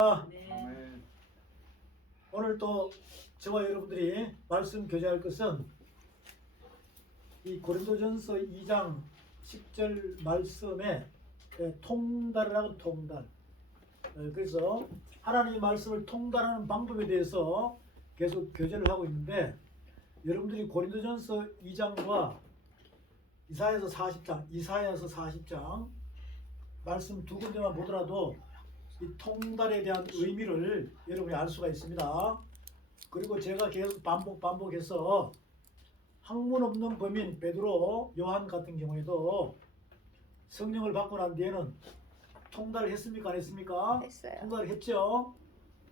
네. 오늘 또 저와 여러분들이 말씀 교제할 것은 이 고린도전서 2장 10절 말씀에 통달이라고 통달. 그래서 하나님의 말씀을 통달하는 방법에 대해서 계속 교제를 하고 있는데, 여러분들이 고린도전서 2장과 이사야서 40장 말씀 두 군데만 보더라도 이 통달에 대한 의미를 여러분이 알 수가 있습니다. 그리고 제가 계속 반복해서 학문 없는 범인 베드로, 요한 같은 경우에도 성령을 받고 난 뒤에는 통달을 했습니까? 안 했습니까? 했어요. 통달을 했죠.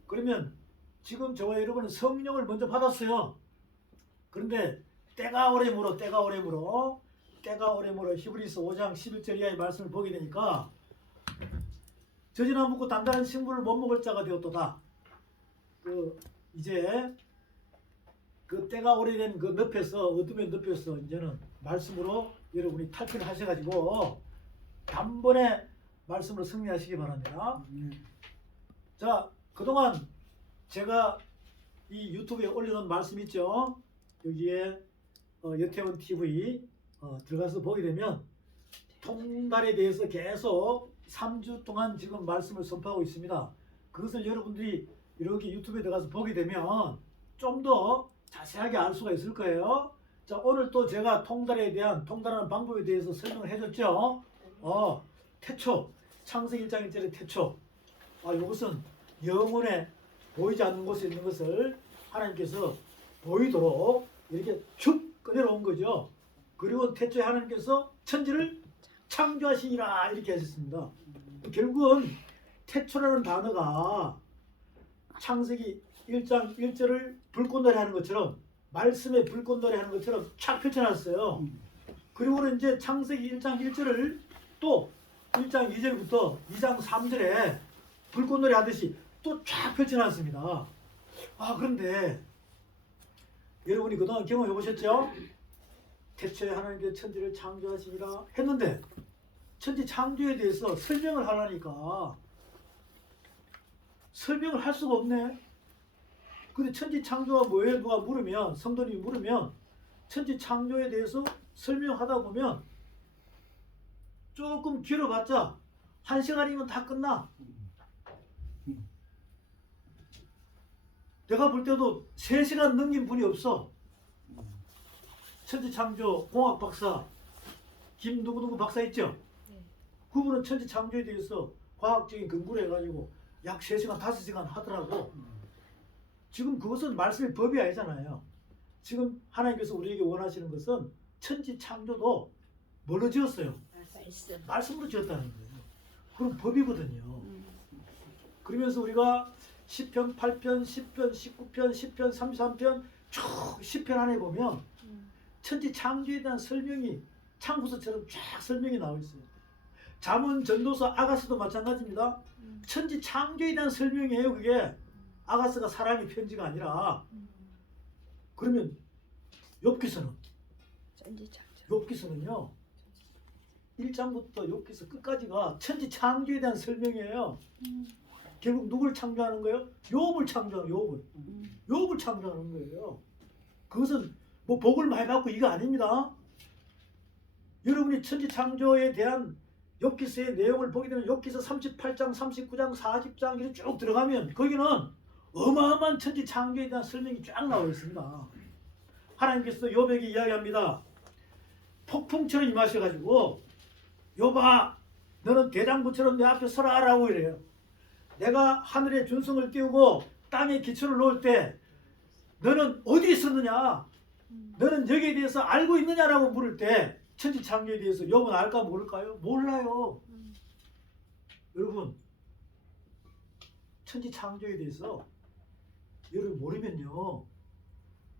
그러면 지금 저와 여러분은 성령을 먼저 받았어요. 그런데 때가 오래므로 히브리서 5장 11절 이하의 말씀을 보게 되니까 젖은 안 묻고 단단한 식물을 못 먹을 자가 되었도다. 이제 그 때가 오래된 그 어둠의 늪에서 이제는 말씀으로 여러분이 탈피를 하셔가지고 단번에 말씀으로 승리하시기 바랍니다. 자, 그동안 제가 이 유튜브에 올려놓은 말씀 있죠? 여기에 여태원 TV 들어가서 보게 되면 통달에 대해서 계속 3주 동안 지금 말씀을 선포하고 있습니다. 그것을 여러분들이 이렇게 유튜브에 들어가서 보게 되면 좀 더 자세하게 알 수가 있을 거예요. 자, 오늘 또 제가 통달하는 방법에 대해서 설명을 해줬죠. 태초, 창세기 1장 1절의 태초. 이것은 영혼에 보이지 않는 곳에 있는 것을 하나님께서 보이도록 이렇게 축 꺼내놓은 거죠. 그리고 태초에 하나님께서 천지를 창조하시니라 이렇게 하셨습니다. 결국은 태초라는 단어가 창세기 1장 1절을 불꽃놀이 하는 것처럼, 말씀에 불꽃놀이 하는 것처럼 쫙 펼쳐놨어요. 그리고는 이제 창세기 1장 1절을 또 1장 2절부터 2장 3절에 불꽃놀이 하듯이 또 쫙 펼쳐놨습니다. 그런데 여러분이 그동안 경험해 보셨죠? 태초에 하나님께서 천지를 창조하시니라 했는데 천지 창조에 대해서 설명을 하려니까 설명을 할 수가 없네. 근데 천지 창조가 뭐예요? 누가 물으면, 성도님이 물으면 천지 창조에 대해서 설명하다 보면 조금 길어봤자 1시간이면 다 끝나. 내가 볼 때도 3시간 넘긴 분이 없어. 천지창조 공학 박사 김 누구누구 박사 있죠? 그분은 천지창조에 대해서 과학적인 근거를 해가지고 약 3시간 5시간 하더라고. 지금 그것은 말씀의 법이 아니잖아요. 지금 하나님께서 우리에게 원하시는 것은 천지창조도 뭘로 지었어요? 말씀으로 지었다는 거예요. 그럼 법이거든요. 그러면서 우리가 10편, 8편, 10편, 19편, 10편, 33편 쭉 10편 안에 보면 천지 창조에 대한 설명이 창고서처럼 쫙 설명이 나와 있어요. 잠언, 전도서, 아가서도 마찬가지입니다. 천지 창조에 대한 설명이에요. 그게 아가서가 사람의 편지가 아니라. 그러면 욥기서는? 욥기서는요 1장부터 욥기서 끝까지가 천지 창조에 대한 설명이에요. 결국 누굴 창조하는 거예요? 욥을 창조하는 욥을 창조하는 거예요. 그것은 뭐 복을 많이 받고 이거 아닙니다. 여러분이 천지 창조에 대한 욥기서의 내용을 보게 되면 욥기서 38장, 39장, 40장 이렇게 쭉 들어가면 거기는 어마어마한 천지 창조에 대한 설명이 쫙 나와 있습니다. 하나님께서 욥에게 이야기합니다. 폭풍처럼 임하셔가지고 욥아, 너는 대장부처럼 내 앞에 서라라고 이래요. 내가 하늘에 준성을 띄우고 땅에 기초를 놓을 때 너는 어디 있었느냐? 너는 여기에 대해서 알고 있느냐라고 물을 때 천지창조에 대해서 욥은 알까 모를까요? 몰라요. 여러분, 천지창조에 대해서 여러분 모르면요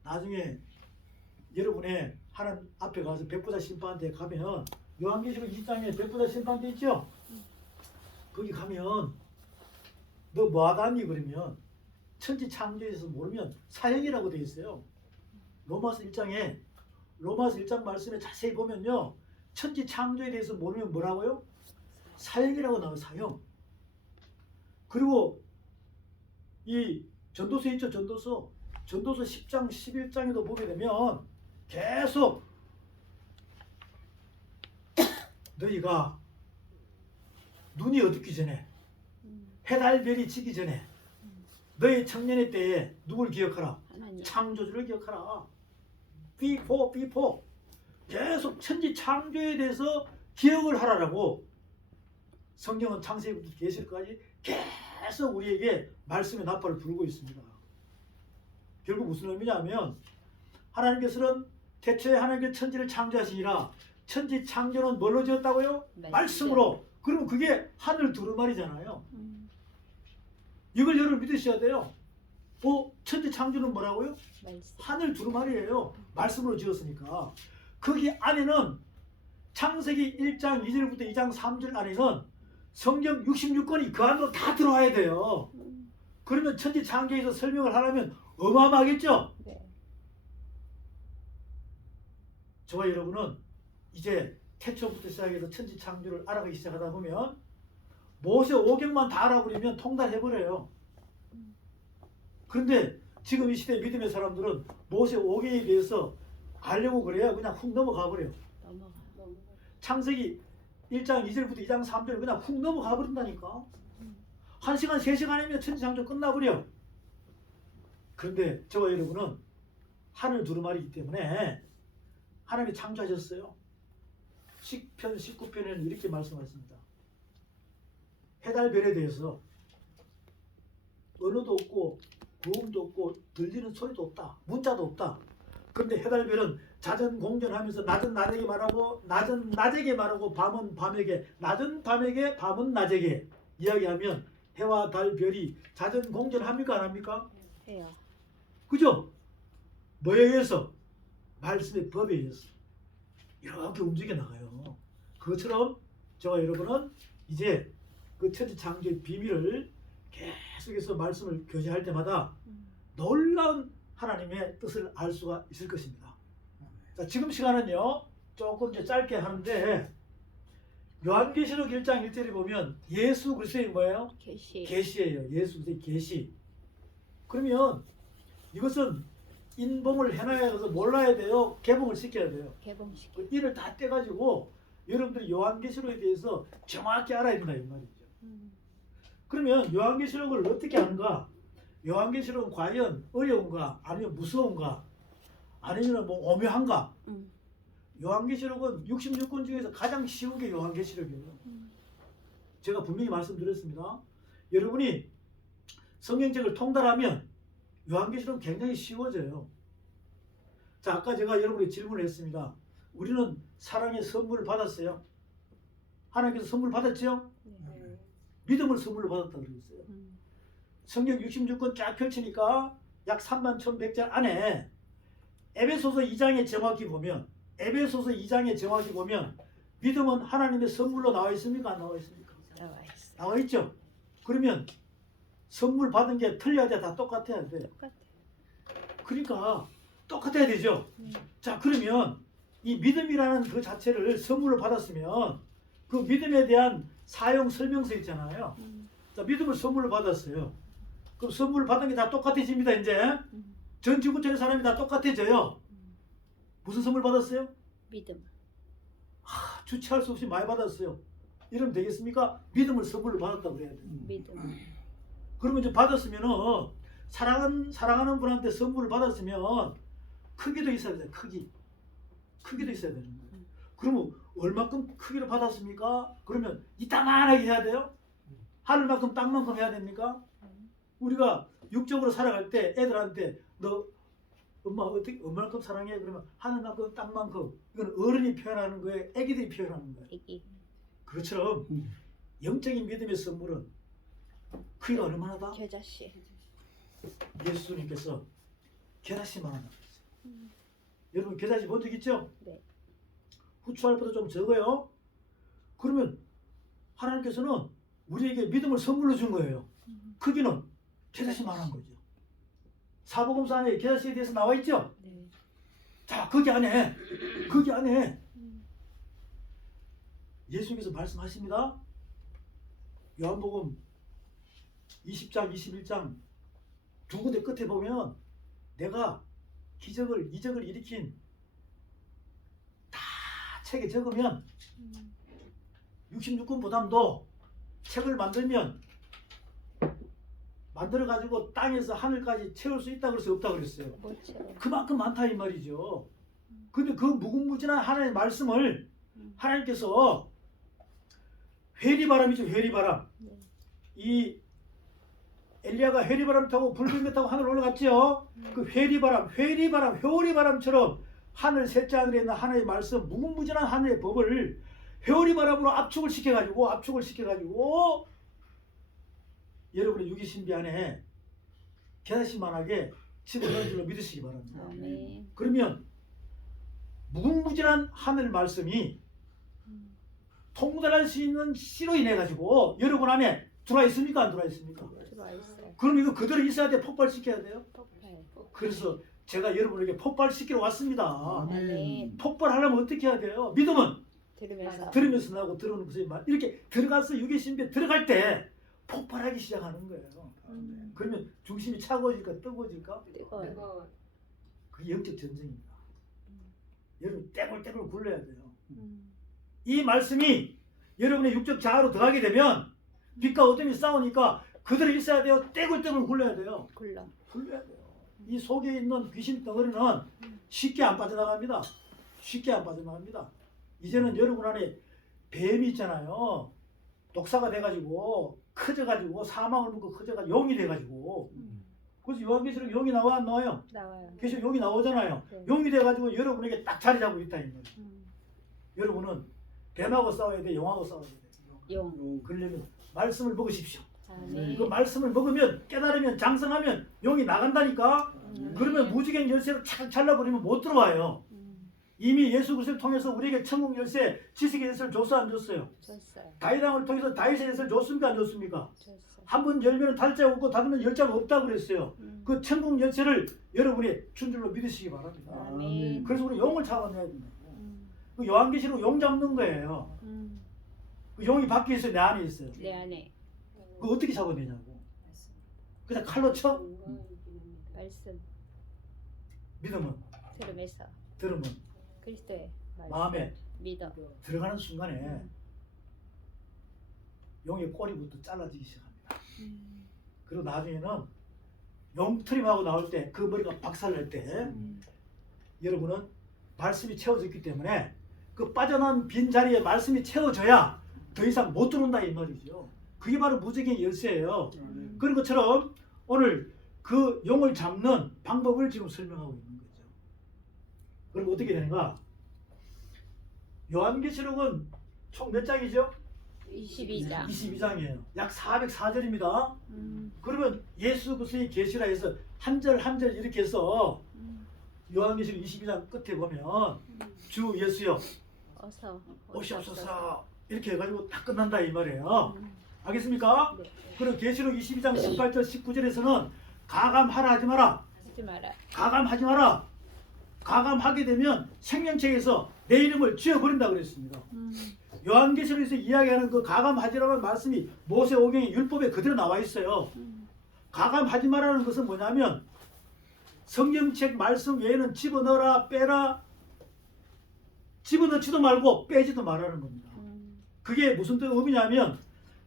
나중에 여러분의 하나님 앞에 가서 백부자 심판대에 가면 요한계시록 20장에 백부자 심판대 있죠? 거기 가면 너 뭐하다니 그러면 천지 창조에 대해서 모르면 사형이라고 되어 있어요. 로마서 1장 말씀에 자세히 보면요 천지 창조에 대해서 모르면 뭐라고요? 사형이라고 나와요. 사형. 그리고 이 전도서 있죠. 전도서 10장 11장에도 보게 되면 계속 너희가 눈이 어둡기 전에 해달별이 지기 전에 너희 청년의 때에 누굴 기억하라? 하나님. 창조주를 기억하라. before 계속 천지 창조에 대해서 기억을 하라라고 성경은 창세기부터 계시록까지 계속 우리에게 말씀의 나팔을 불고 있습니다. 결국 무슨 의미냐면 하나님께서는 태초에 하나님께서 천지를 창조하시니라. 천지 창조는 뭘로 지었다고요? 말씀으로. 그러면 그게 하늘 두루마리잖아요. 이걸 여러분 믿으셔야 돼요. 천지 창조는 뭐라고요? 말씀. 하늘 두루마리예요. 말씀으로 지었으니까. 거기 안에는 창세기 1장 2절부터 2장 3절 안에는 성경 66권이 그 안으로 다 들어와야 돼요. 그러면 천지 창조에서 설명을 하려면 어마어마하겠죠? 네. 저와 여러분은 이제 태초부터 시작해서 천지 창조를 알아가기 시작하다 보면 모세 오경만 다 알아버리면 통달해버려요. 그런데 지금 이 시대 믿음의 사람들은 모세 오경에 대해서 알려고 그래야 그냥 훅 넘어가 버려요. 넘어가. 창세기 1장 2절부터 2장 3절 그냥 훅 넘어가 버린다니까. 1시간 3시간이면 천지창조 끝나버려. 그런데 저와 여러분은 하늘 두루마리이기 때문에 하나님이 창조하셨어요. 시편 19편에는 이렇게 말씀하십니다. 해달별에 대해서 언어도 없고 구음도 없고 들리는 소리도 없다. 문자도 없다. 그런데 해달별은 자전공전하면서 낮은 낮에게 말하고 낮은 낮에게 말하고 밤은 밤에게 낮은 밤에게 밤은 낮에게 이야기하면 해와 달 별이 자전공전합니까 안 합니까? 해요. 그죠? 뭐에 의해서? 말씀의 법에 의해서 이렇게 움직여 나가요. 그것처럼 저와 여러분은 이제 그 천지 창조의 비밀을 계속해서 말씀을 교제할 때마다 놀라운 하나님의 뜻을 알 수가 있을 것입니다. 자, 지금 시간은요 조금 이제 짧게 하는데 요한계시록 1장 1절에 보면 예수 그리스도의 뭐예요? 계시. 계시예요. 예수 그리스도의 계시. 그러면 이것은 인봉을 해놔야 해서 몰라야 돼요. 개봉을 시켜야 돼요. 개봉식. 그 이를 다 떼가지고 여러분들이 요한계시록에 대해서 정확히 알아야 된다 이 말이죠. 그러면 요한계시록을 어떻게 하는가? 요한계시록은 과연 어려운가? 아니면 무서운가? 아니면 뭐 오묘한가? 요한계시록은 66권 중에서 가장 쉬운 게 요한계시록이에요. 제가 분명히 말씀드렸습니다. 여러분이 성경책을 통달하면 요한계시록은 굉장히 쉬워져요. 자, 아까 제가 여러분에게 질문을 했습니다. 우리는 사랑의 선물을 받았어요. 하나님께서 선물 받았죠? 네. 믿음을 선물로 받았다고 그랬어요. 성경 66권 쫙 펼치니까 약 31,100장 안에 에베소서 2장에 정확히 보면 믿음은 하나님의 선물로 나와 있습니까? 안 나와 있습니까? 나와 있어. 나와 있죠. 그러면 선물 받은 게 틀려야 돼? 다 똑같아야 돼? 똑같아. 그러니까 똑같아야 되죠. 자, 그러면 이 믿음이라는 그 자체를 선물로 받았으면 그 믿음에 대한 사용 설명서 있잖아요. 자, 믿음을 선물로 받았어요. 그럼 선물 받은 게 다 똑같아집니다. 이제 전 지구촌의 사람이 다 똑같아져요. 무슨 선물 받았어요? 믿음. 주체할 수 없이 많이 받았어요. 이러면 되겠습니까? 믿음을 선물로 받았다고 그래야 돼요. 믿음. 그러면 이제 받았으면은 사랑하는 분한테 선물을 받았으면 크기도 있어야 돼요. 크기도 있어야 되는 거예요. 그러면 얼마큼 크기를 받았습니까? 그러면 이따만하게 해야 돼요? 하늘만큼 땅만큼 해야 됩니까? 우리가 육적으로 살아갈 때 애들한테 너 엄마 어떻게 얼마만큼 사랑해? 그러면 하늘만큼 땅만큼. 이건 어른이 표현하는 거예요. 애기들이 표현하는 거예요. 애기. 그것처럼 영적인 믿음의 선물은 크기가 얼마나다? 겨자씨. 예수님께서 겨자씨만 하나 했어요. 여러분 겨자씨 본 적 있죠? 네. 후추알보다 좀 적어요. 그러면 하나님께서는 우리에게 믿음을 선물로 준 거예요. 크기는 겨자씨만 한 거죠. 사복음서 안에 겨자씨에 대해서 나와 있죠? 네. 자, 거기 안에 예수님께서 말씀하십니다. 요한복음 20장, 21장 두 군데 끝에 보면 내가 기적을 이적을 일으킨 다 책에 적으면 66권 보담도 책을 만들어 가지고 땅에서 하늘까지 채울 수 있다 그래서 없다 그랬어요. 그만큼 많다 이 말이죠. 근데 그 무궁무진한 하나님의 말씀을 하나님께서 회리바람이죠. 회리바람. 이 엘리야가 회리바람 타고 불병거 타고 하늘 올라갔지요. 그 회오리바람처럼 하늘 셋째 하늘에 있는 하나님의 말씀, 무궁무진한 하나님의 법을 회오리바람으로 압축을 시켜가지고 여러분의 유기신비 안에 계산실만하게 집어넣은 줄로 믿으시기 바랍니다. 그러면 무궁무진한 하늘 말씀이 통달할 수 있는 씨로 인해 가지고 여러분 안에 들어와 있습니까? 안 들어와 있습니까? 들어와 있어요. 그럼 이거 그대로 있어야 돼? 폭발시켜야 돼요? 폭발. 그래서 제가 여러분에게 폭발시키러 왔습니다. 아멘. 폭발하려면 어떻게 해야 돼요? 믿음은 들으면서 나고 들어오는 것이 이렇게 들어가서 유기신비에 들어갈 때 폭발하기 시작하는 거예요. 그러면 중심이 차가워질까 뜨거워질까? 뜨거워요. 그게 영적 전쟁입니다. 여러분 떼굴떼굴 굴러야 돼요. 이 말씀이 여러분의 육적 자아로 들어가게 되면 빛과 어둠이 싸우니까 그대로 있어야 돼요. 떼굴떼굴 굴러야 돼요. 굴러야 돼요. 이 속에 있는 귀신 덩어리는 쉽게 안 빠져나갑니다. 이제는 여러분 안에 뱀이 있잖아요. 독사가 돼가지고 커져가지고 사망을 먹고 커져가 용이 돼가지고 그래서 요한계시록 용이 나와 안 나와요? 나와요. 계시록 용이 나오잖아요. 네. 용이 돼가지고 여러분에게 딱 자리 잡고 있다 이 말이에요. 여러분은 뱀하고 싸워야 돼, 용하고 싸워야 돼. 그러려면 말씀을 먹으십시오. 아멘. 그 말씀을 먹으면 깨달으면 장성하면 용이 나간다니까. 그러면 무지개 열쇠를 착 잘라버리면 못 들어와요. 이미 예수 그리스도를 통해서 우리에게 천국 열쇠, 지식의 열쇠를 줬어 안 줬어요? 줬어요. 다윗왕을 통해서 다윗의 열쇠를 줬습니까 안 줬습니까? 줬어요. 한 번 열면 달자가 없고 닫으면 열자가 없다고 그랬어요. 그 천국 열쇠를 여러분이 준 줄로 믿으시기 바랍니다. 아멘. 그래서 우리 용을 잡아내야 된다고. 그 요한계시록 용 잡는 거예요. 그 용이 밖에 있어요, 내 안에 있어요. 내 안에 그 어떻게 잡아내냐고. 그냥 칼로 쳐? 말씀 믿으면, 들으면 들으면, 그리스도의 말씀 마음에 믿어. 들어가는 순간에 용의 꼬리부터 잘라지기 시작합니다. 그리고 나중에는 용트림하고 나올 때 그 머리가 박살날 때 여러분은 말씀이 채워졌기 때문에 그 빠져난 빈자리에 말씀이 채워져야 더 이상 못 들어온다 이 말이죠. 그게 바로 무적의 열쇠예요. 그런 것처럼 오늘 그 용을 잡는 방법을 지금 설명하고 있는 거죠. 그럼 어떻게 되는가? 요한계시록은 총 몇 장이죠? 22장. 22장이에요. 약 404절입니다. 그러면 예수 그리스도의 계시라에서 한 절 한 절 이렇게 해서 요한계시록 22장 끝에 보면 주 예수여 어서 오시옵소서 이렇게 해가지고 다 끝난다 이 말이에요. 알겠습니까? 네. 그리고 계시록 22장 18절 19절에서는 가감하라 하지 마라. 하지 마라. 가감하지 마라. 가감하게 되면 생명책에서 내 이름을 지워버린다 그랬습니다. 요한계시록에서 이야기하는 그 가감하지라는 말씀이 모세오경의 율법에 그대로 나와 있어요. 가감하지 마라는 것은 뭐냐면 성경책 말씀 외에는 집어넣어라 빼라 집어넣지도 말고 빼지도 말라는 겁니다. 그게 무슨 의미냐면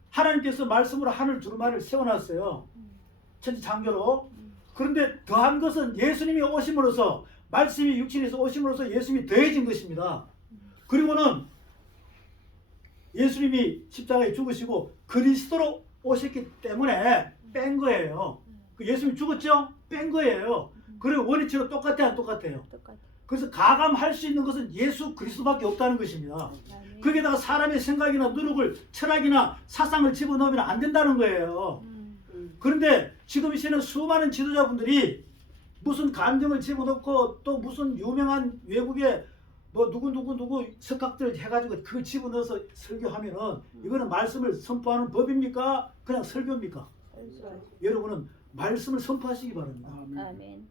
하나님께서 말씀으로 하늘 두루마리를 세워놨어요. 천지창조로. 그런데 더한 것은 예수님이 오심으로써 말씀이 육신에서 오심으로써 예수님이 더해진 것입니다. 그리고는 예수님이 십자가에 죽으시고 그리스도로 오셨기 때문에 뺀 거예요. 그 예수님이 죽었죠? 뺀 거예요. 그리고 원리치로 똑같아요? 안 똑같아요? 똑같아. 그래서 가감할 수 있는 것은 예수 그리스도밖에 없다는 것입니다. 거기에다가 사람의 생각이나 누룩을 철학이나 사상을 집어넣으면 안 된다는 거예요. 그런데 지금 이 시에는 수많은 지도자분들이 무슨 감정을 집어넣고 또 무슨 유명한 외국의 뭐 누구 석학들 해가지고 그걸 집어넣어서 설교하면은 이거는 말씀을 선포하는 법입니까? 그냥 설교입니까? 여러분은 말씀을 선포하시기 바랍니다. 아멘.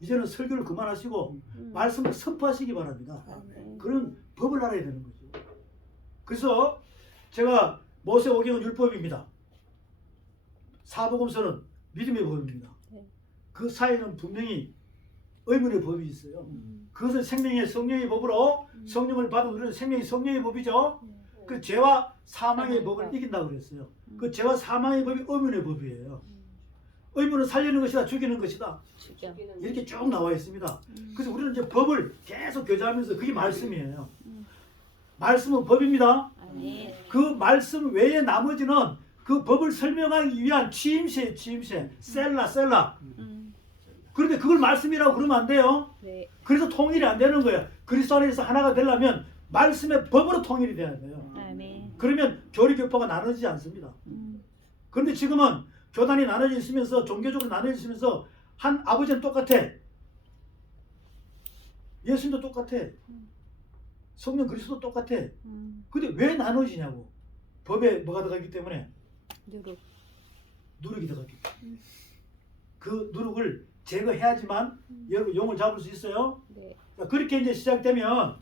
이제는 설교를 그만하시고 말씀을 선포하시기 바랍니다. 아멘. 그런 법을 알아야 되는 거죠. 그래서 제가 모세오경은 율법입니다. 사복음서는 믿음의 법입니다. 네. 그 사이에는 분명히 의문의 법이 있어요. 그것은 생명의 성령의 법으로 성령을 받은 우리는 생명의 성령의 법이죠. 그 죄와 사망의 법을 이긴다고 그랬어요. 그 죄와 사망의 법이 의문의 법이에요. 의문은 살리는 것이다, 죽이는 것이다. 죽여. 이렇게 쭉 나와 있습니다. 그래서 우리는 이제 법을 계속 교제하면서 그게 말씀이에요. 말씀은 법입니다. 아멘. 그 말씀 외에 나머지는 그 법을 설명하기 위한 취임새, 셀라. 그런데 그걸 말씀이라고 그러면 안 돼요. 네. 그래서 통일이 안 되는 거예요. 그리스도 안에서 하나가 되려면 말씀의 법으로 통일이 돼야 돼요. 아멘. 그러면 교리교파가 나눠지지 않습니다. 그런데 지금은 교단이 나눠져 있으면서 종교적으로 나눠져 있으면서 한 아버지는 똑같아. 예수님도 똑같아. 성령 그리스도 똑같아. 근데 왜 나눠지냐고. 법에 뭐가 들어가기 때문에? 누룩이 들어가기 때문에. 그 누룩을 제거해야지만 여러분 용을 잡을 수 있어요. 네. 자, 그렇게 이제 시작되면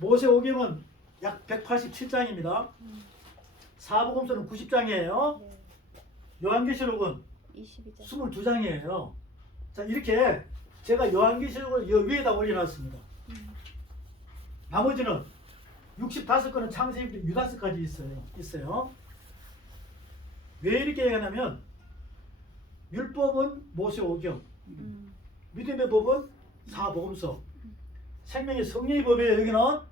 모세오경은 약 187장입니다. 사복음서는 90장이에요. 네. 요한계시록은 22장. 22장이에요. 자, 이렇게 제가 요한계시록을 여 위에다 올려놨습니다. 나머지는 65건은 창세기부터 유다서까지 있어요. 왜 이렇게 얘기하냐면 율법은 모세오경, 믿음의 법은 사복음서, 생명의 성령의 법이에요.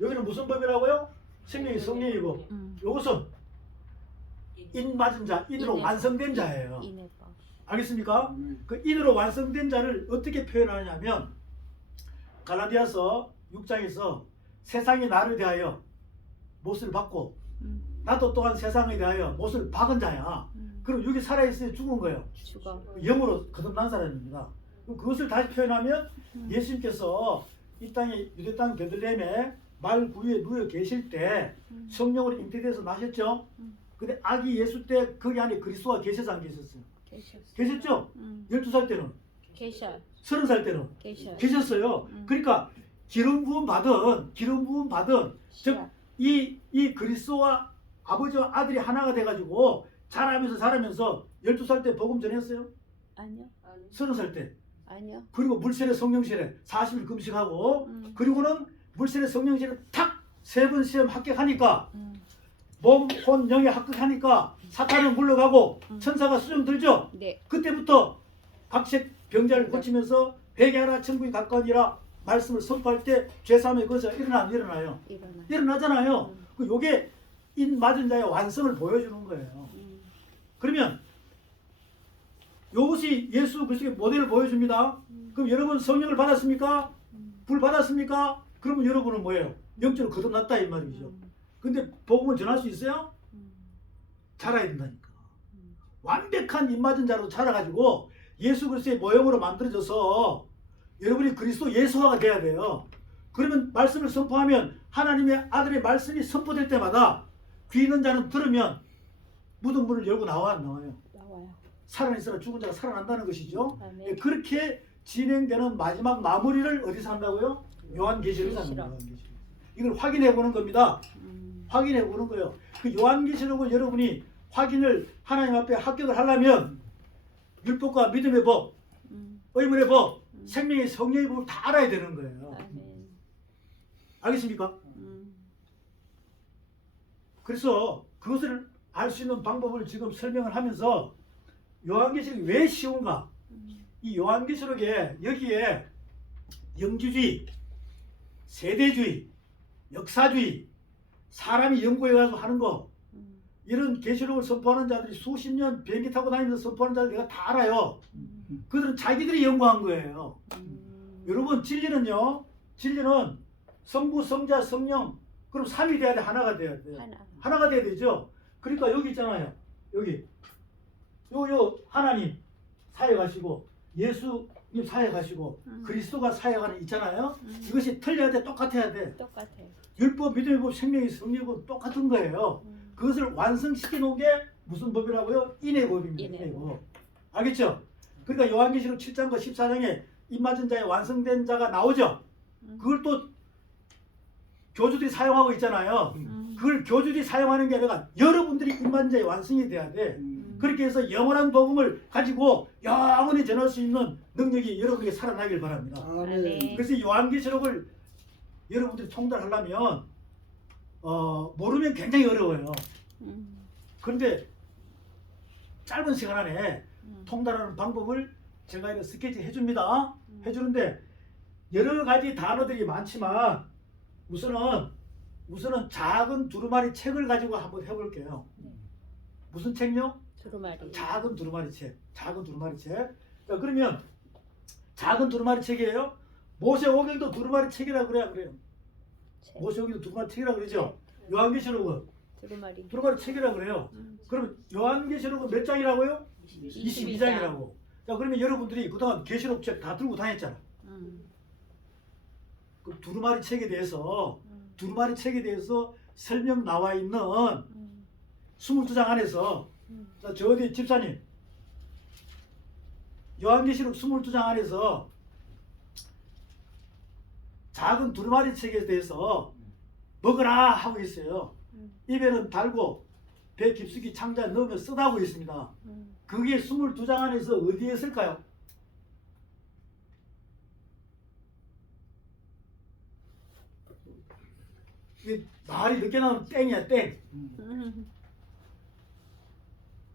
여기는 무슨 법이라고요? 생명의 성령의 법. 이것은 인 맞은 자, 인으로 인의 완성된 자예요. 인해법. 알겠습니까? 그 인으로 완성된 자를 어떻게 표현하냐면 갈라디아서 6장에서 세상이 나를 대하여 못을 받고 나도 또한 세상에 대하여 못을 박은 자야. 그럼 여기 살아있어야 죽은 거예요. 죽어. 영으로 거듭난 사람입니다. 그것을 다시 표현하면 예수님께서 이 땅에 유대 땅 베들레헴에 말 구유에 누워 계실 때 성령으로 잉태돼서 나셨죠. 근데 아기 예수 때 거기 안에 그리스도가 계셔서 안 계셨어요? 계셨죠? 12살 때는, 계셔. 30살 때는 계셔. 계셨어요. 그러니까 기름 부음 받은 즉 이 그리스도와 아버지와 아들이 하나가 돼가지고 자라면서 12살 때 복음 전했어요? 아니요. 30살 때. 아니요. 그리고 물세례 성령세례 40일 금식하고 그리고는 물세례 성령세례 탁 세 번 시험 합격하니까 몸, 혼, 영에 합격하니까 사탄은 물러가고 천사가 수정 들죠? 네. 그때부터 각색 병자를 고치면서 회개하라 천국이 가까우니라 말씀을 선포할 때 죄사함의 것이 일어나요. 일어나잖아요. 요게 인 맞은 자의 완성을 보여주는 거예요. 그러면 이것이 예수 그리스도의 모델을 보여줍니다. 그럼 여러분 성령을 받았습니까? 불 받았습니까? 그러면 여러분은 뭐예요? 영적으로 거듭났다 이 말이죠. 근데 복음을 전할 수 있어요? 자라야 된다니까. 완벽한 입맞은 자로 자라가지고 예수 그리스도의 모형으로 만들어져서 여러분이 그리스도 예수화가 돼야 돼요. 그러면 말씀을 선포하면 하나님의 아들의 말씀이 선포될 때마다 귀 있는 자는 들으면 묻은 문을 열고 나와요? 나와요. 살아있으나 죽은 자가 살아난다는 것이죠. 아멘. 그렇게 진행되는 마지막 마무리를 어디서 한다고요? 요한계시록에서 합니다. 요한계시록. 이걸 확인해 보는 겁니다. 확인해 보는 거예요. 그 요한계시록을 여러분이 확인을 하나님 앞에 합격을 하려면 율법과 믿음의 법, 의문의 법, 생명의 성령의 법을 다 알아야 되는 거예요. 아멘. 알겠습니까? 그래서 그것을 알 수 있는 방법을 지금 설명을 하면서 요한계시록이 왜 쉬운가? 이 요한계시록에 여기에 영주주의, 세대주의, 역사주의, 사람이 연구해가지고 하는 거 이런 계시록을 선포하는 자들이 수십 년 비행기 타고 다니면서 선포하는 자들 내가 다 알아요. 그들은 자기들이 연구한 거예요. 여러분 진리는요. 진리는 성부, 성자, 성령 그럼 3이 돼야 돼. 하나가 돼야 돼. 하나가 돼야 되죠. 그러니까 여기 있잖아요. 여기 요 하나님 사역하시고 예수님 사역하시고 그리스도가 사역하는 있잖아요. 이것이 틀려야 돼. 똑같아야 돼. 똑같아. 율법, 믿음의 법, 생명의 성령의 법 똑같은 거예요. 그것을 완성시켜 놓은 게 무슨 법이라고요? 인의 법입니다. 인의 법. 알겠죠? 그러니까 요한계시록 7장과 14장에 입맞은 자의 완성된 자가 나오죠. 그걸 또 교주들이 사용하고 있잖아요. 그걸 교주들이 사용하는 게 아니라 여러분들이 입맞은 자의 완성이 돼야 돼. 그렇게 해서 영원한 복음을 가지고 영원히 전할 수 있는 능력이 여러분에게 살아나길 바랍니다. 아멘. 그래서 요한계시록을 여러분들이 통달하려면 모르면 굉장히 어려워요. 그런데 짧은 시간 안에 통달하는 방법을 제가 이렇게 스케치 해줍니다. 해주는데 여러 가지 단어들이 많지만 우선은 작은 두루마리 책을 가지고 한번 해볼게요. 무슨 책요? 두루마리. 작은 두루마리 책. 작은 두루마리 책. 자, 그러면 작은 두루마리 책이에요. 모세오경도 두루마리 책이라 그래요. 책. 모세오경도 두루마리 책이라 그러죠. 요한계시록은 두루마리. 두루마리 책이라 그래요. 그러면 요한계시록은 몇 장이라고요? 22장이라고. 자, 그러면 여러분들이 그동안 계시록 책 다 들고 다녔잖아. 그 두루마리 책에 대해서 설명 나와 있는 22장 안에서 자, 저 어디 집사님 요한계시록 22장 안에서 작은 두루마리 책에 대해서 먹으라 하고 있어요. 입에는 달고 배 깊숙이 창자에 넣으면 쓰다고 있습니다. 그게 22장 안에서 어디에 있을까요? 이게 말이 늦게 나오면 땡이야, 땡.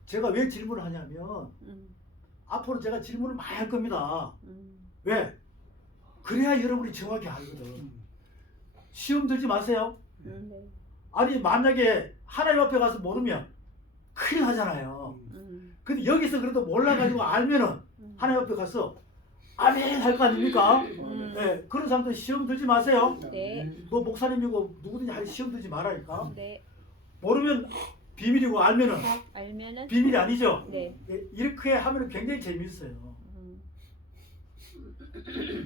제가 왜 질문을 하냐면 앞으로 제가 질문을 많이 할 겁니다. 왜? 그래야 여러분이 정확히 알거든. 시험 들지 마세요. 아니 만약에 하나님 앞에 가서 모르면 큰일 나잖아요. 근데 여기서 그래도 몰라가지고 알면은 하나님 앞에 가서 아멘 할 거 아닙니까? 네, 그런 사람들 시험 들지 마세요. 네. 뭐 목사님이고 누구든지 시험 들지 말라니까. 네. 모르면 비밀이고 알면은 비밀이 아니죠. 네. 이렇게 하면 굉장히 재밌어요.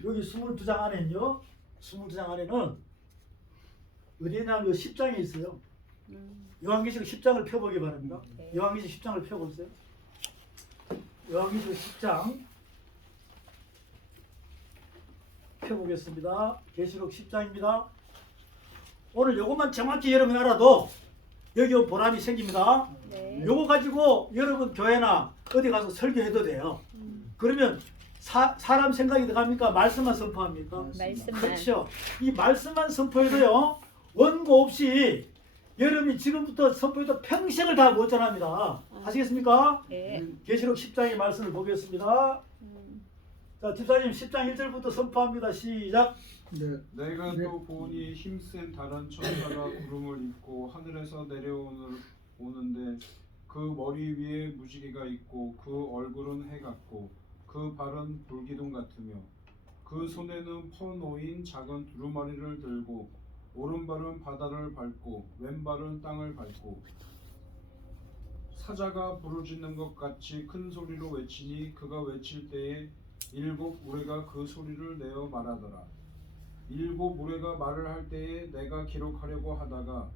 여기 22장 안에는요. 22장 안에는 어디나 그 10장이 있어요. 요한계시록 10장을 펴보기 바랍니다. 네. 요한계시록 10장을 펴보세요. 요한계시록 10장 펴보겠습니다. 계시록 10장입니다. 오늘 요것만 정확히 여러분 알아도 여기 온 보람이 생깁니다. 네. 요거 가지고 여러분 교회나 어디 가서 설교해도 돼요. 그러면 사람 생각이 들어갑니까? 말씀만 선포합니까? 말씀만. 그렇죠. 이 말씀만 선포해도요. 원고 없이 여러분이 지금부터 선포해도 평생을 다 못 전합니다. 하시겠습니까? 네. 계시록 10장의 말씀을 보겠습니다. 자, 집사님 10장 1절부터 선포합니다. 시작. 내가 또 보니 힘센 다른 천사가 구름을 입고 하늘에서 내려오는데 그 머리 위에 무지개가 있고 그 얼굴은 해 같고 그 발은 불기둥 같으며 그 손에는 퍼놓인 작은 두루마리를 들고 오른발은 바다를 밟고 왼발은 땅을 밟고 사자가 부르짖는 것 같이 큰 소리로 외치니 그가 외칠 때에 일곱 우레가 그 소리를 내어 말하더라. 일곱 우레가 말을 할 때에 내가 기록하려고 하다가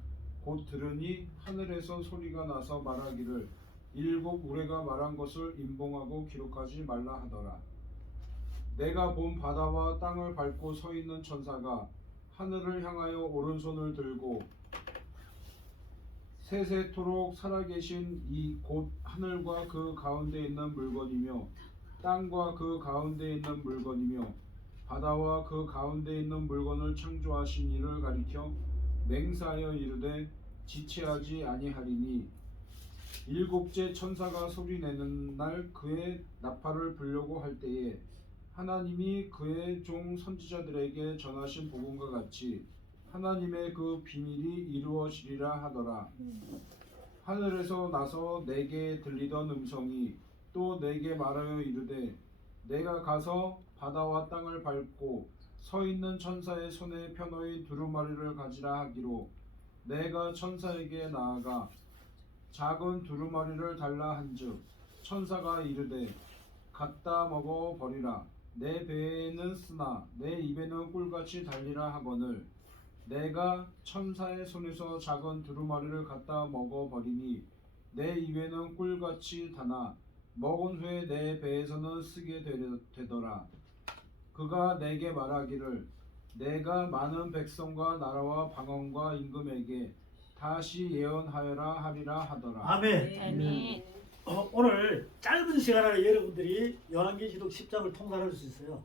곧 들으니 하늘에서 소리가 나서 말하기를 일곱 우레가 말한 것을 임봉하고 기록하지 말라 하더라. 내가 본 바다와 땅을 밟고 서 있는 천사가 하늘을 향하여 오른손을 들고 세세토록 살아계신 이 곧 하늘과 그 가운데 있는 물건이며 땅과 그 가운데 있는 물건이며 바다와 그 가운데 있는 물건을 창조하신 이를 가리켜 맹세하여 이르되 지체하지 아니하리니 일곱째 천사가 소리내는 날 그의 나팔을 불려고 할 때에 하나님이 그의 종 선지자들에게 전하신 복음과 같이 하나님의 그 비밀이 이루어지리라 하더라. 하늘에서 나서 내게 들리던 음성이 또 내게 말하여 이르되 내가 가서 바다와 땅을 밟고 서 있는 천사의 손에 펴놓인 두루마리를 가지라 하기로 내가 천사에게 나아가 작은 두루마리를 달라 한즉 천사가 이르되 갖다 먹어 버리라. 내 배에는 쓰나 내 입에는 꿀같이 달리라 하거늘 내가 천사의 손에서 작은 두루마리를 갖다 먹어 버리니 내 입에는 꿀같이 다나 먹은 후에 내 배에서는 쓰게 되더라. 그가 내게 말하기를 내가 많은 백성과 나라와 방언과 임금에게 다시 예언하여라 하리라 하더라. 아멘. 아멘. 오늘 짧은 시간 안에 여러분들이 요한계시록 10장을 통달할 수 있어요.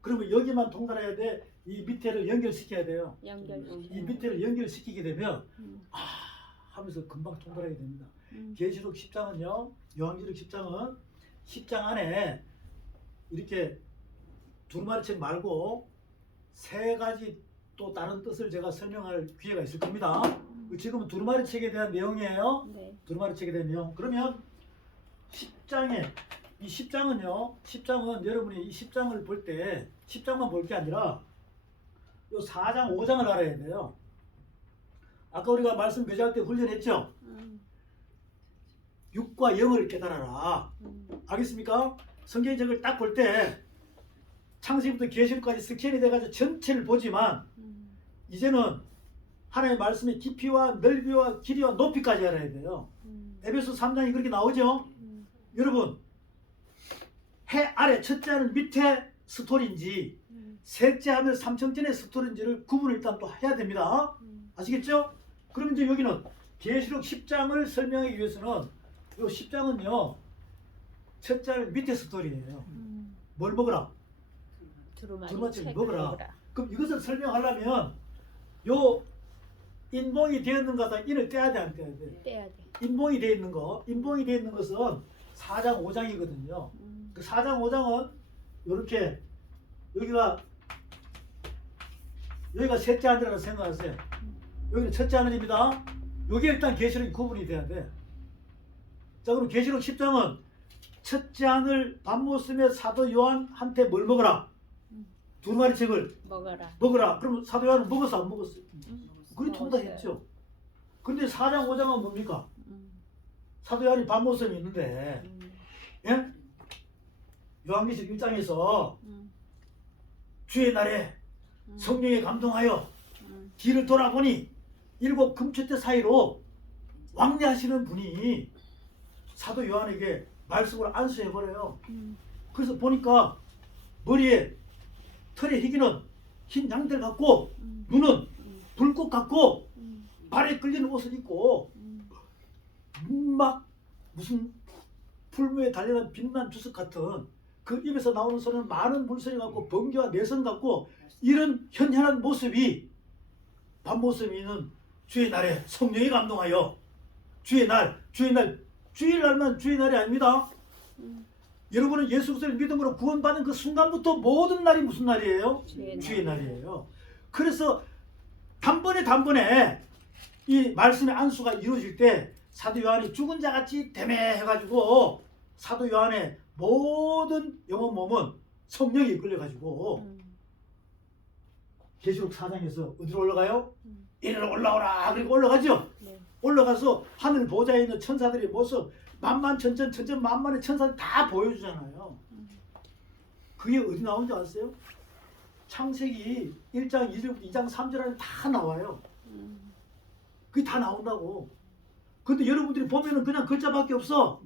그러면 여기만 통달해야 돼. 이 밑에를 연결시켜야 돼요. 이 밑에를 연결시키게 되면 하면서 금방 통달하게 됩니다. 계시록 10장은요. 요한계시록 10장은 10장 안에 이렇게 두루마리책 말고 세 가지 또 다른 뜻을 제가 설명할 기회가 있을 겁니다. 지금은 두루마리책에 대한 내용이에요. 네. 두루마리책에 대한 내용. 그러면 10장에 이 10장은요. 10장은 여러분이 이 10장을 볼 때 10장만 볼 게 아니라 요 4장 5장을 알아야 돼요. 아까 우리가 말씀 교제할 때 훈련했죠. 6과 0을 깨달아라. 알겠습니까? 성경책을 딱 볼 때 창세기부터 계시록까지 스캔이 돼가지고 전체를 보지만 이제는 하나님의 말씀의 깊이와 넓이와 길이와 높이까지 알아야 돼요. 에베소 3장이 그렇게 나오죠. 여러분 해 아래 첫째 하늘 밑에 스토리인지 셋째 하늘 삼청전의 스토리인지를 구분을 일단 또 해야 됩니다. 아시겠죠? 그럼 이제 여기는 계시록 10장을 설명하기 위해서는 요 10장은요 첫째 하늘 밑에 스토리예요. 뭘 먹으라? 두루마리를 먹으라. 그럼 이것을 설명하려면 요 인봉이 되어 있는 것과 인을 떼야 돼, 안 떼야 돼? 떼야 돼. 인봉이 되어 있는 거, 인봉이 되어 있는 것은 4장 5장이거든요. 그 4장 5장은 이렇게 여기가 셋째 하늘이라고 생각하세요. 여기는 첫째 하늘입니다. 여기 일단 계시록이 구분이 돼야 돼. 자, 그럼 계시록 10장은 첫째 하늘 밤모습의 사도 요한한테 뭘 먹어라? 두루마리책을 먹어라. 그럼 사도 요한은 먹었어, 안 먹었어? 그게 통달했죠. 근데 4장 5장은 뭡니까? 사도 요한이 밤모습이 있는데, 예? 요한계시록 1장에서 주의 날에 성령에 감동하여 뒤를 돌아보니 7 금초대 사이로 왕래하시는 분이 사도 요한에게 말씀을 안수해버려요. 그래서 보니까 머리에 털의 희기는 흰 양털 같고 눈은 불꽃 같고 발에 끌리는 옷을 입고 막 무슨 풀무에 달려난 빛난 주석 같은 그 입에서 나오는 소리는 많은 물소리 같고 번개와 내성 같고 이런 현현한 모습이 밤모습이 있는 주의 날에 성령이 감동하여 주의 날만 주의 날이 아닙니다. 여러분은 예수 그리스도를 믿음으로 구원받은 그 순간부터 모든 날이 무슨 날이에요? 주의 날이에요. 그래서 단번에 이 말씀의 안수가 이루어질 때 사도 요한이 죽은 자같이 대매해가지고 사도 요한의 모든 영혼 몸은 성령이 이끌려가지고 계시록 4장에서 어디로 올라가요? 이리로 올라오라. 그리고 올라가죠. 네. 올라가서 하늘 보좌에 있는 천사들의 모습 천천 만만의 천사들 다 보여주잖아요. 그게 어디 나오는지 아세요? 창세기 1장 2절부터 2장 3절 안에 다 나와요. 그게 다 나온다고. 근데 여러분들이 보면은 그냥 글자밖에 없어.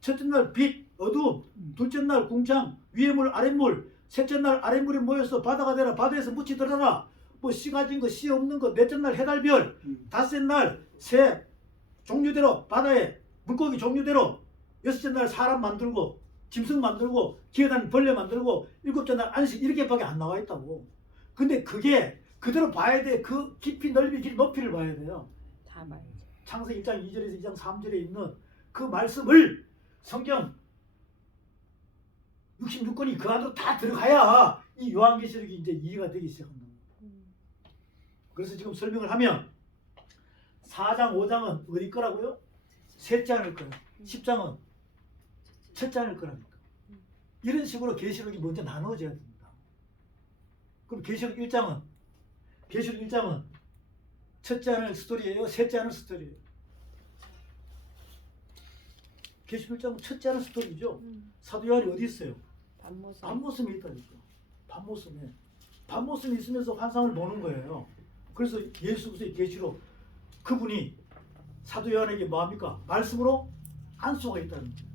첫째 날 빛, 어두움, 둘째 날 궁창, 위에 물, 아래 물, 셋째 날 아래 물이 모여서 바다가 되라, 바다에서 묻히더라라. 뭐 씨 가진 거, 씨 없는 거, 넷째 날 해달별, 다섯째 날 새 종류대로 바다에 물고기 종류대로, 여섯째 날 사람 만들고 짐승 만들고 기어다니는 벌레 만들고 일곱째 날 안식 이렇게밖에 안 나와 있다고. 근데 그게 그대로 봐야 돼. 그 깊이 넓이 길 높이를 봐야 돼요. 다 봐야죠. 창세기 1장 2절에서 2장 3절에 있는 그 말씀을 성경 66권이 그 안으로 다 들어가야 이 요한계시록이 이제 이해가 되기 시작합니다. 그래서 지금 설명을 하면 4장 5장은 어디 거라고요? 셋째 하늘 거예요. 10장은 첫째 하늘 거라니까. 이런 식으로 계시록이 먼저 나누어져야 됩니다. 그럼 계시록 1장은 첫째 하늘 스토리예요? 셋째 하늘 스토리예요? 계시록 1장은 첫째 하늘 스토리죠. 사도 요한이 어디 있어요? 밤모습에 있다니까. 밤모습에 있으면서 환상을 보는 거예요. 그래서 예수 그리스도의 계시록 그분이 사도 요한에게 뭐합니까? 말씀으로 안수가 있다는 거예요.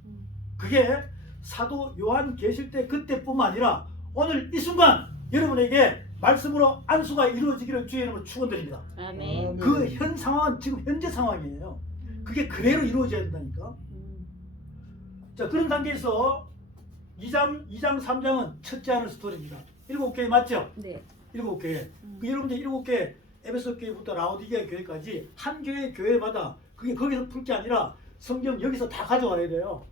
그게 사도 요한 계실 때 그때뿐만 아니라 오늘 이 순간 여러분에게 말씀으로 안수가 이루어지기를 주의 이름으로 축원드립니다. 아멘. 그 현 상황은 지금 현재 상황이에요. 그게 그대로 이루어져야 된다니까. 자, 그런 단계에서 2장 3장은 첫째 하늘 스토리입니다. 7개 맞죠? 네. 7개. 그 여러분들 7개 에베소 교회부터 라오디게아 교회까지 한 교회마다 그게 거기서 풀 게 아니라 성경 여기서 다 가져와야 돼요.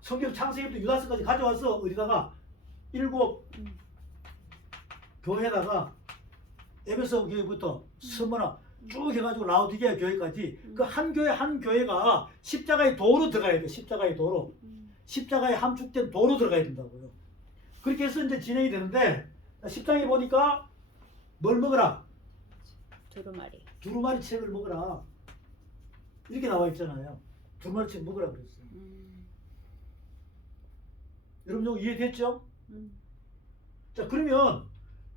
성경 창세기부터 유다서까지 가져와서 어디다가 7 교회에다가 에베소 교회부터 스머나 쭉 해가지고 라오디게아 교회까지 그 한 교회 한 교회가 십자가의 도로 들어가야 돼. 십자가의 도로. 십자가에 함축된 도로 들어가야 된다고요. 그렇게 해서 이제 진행이 되는데 10장에 보니까 뭘 먹어라? 두루마리. 두루마리 책을 먹어라. 이렇게 나와 있잖아요. 두루마리 책 먹으라 그랬어요. 여러분 이거 이해됐죠? 자, 그러면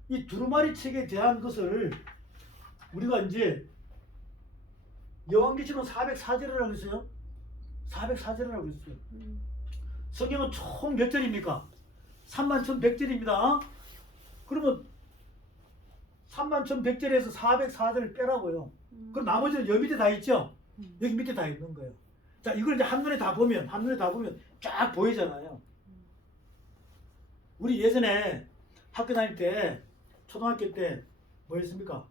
이 두루마리 책에 대한 것을 우리가 이제 요한계시록 404절이라고 했어요. 404절이라고 했어요. 성경은 총 몇 절입니까? 31,100절입니다. 그러면 31,100절에서 404절을 빼라고요. 그럼 나머지는 여기 밑에 다 있죠? 여기 밑에 다 있는 거예요. 자, 이걸 이제 한눈에 다 보면 쫙 보이잖아요. 우리 예전에 학교 다닐 때, 초등학교 때 뭐 했습니까?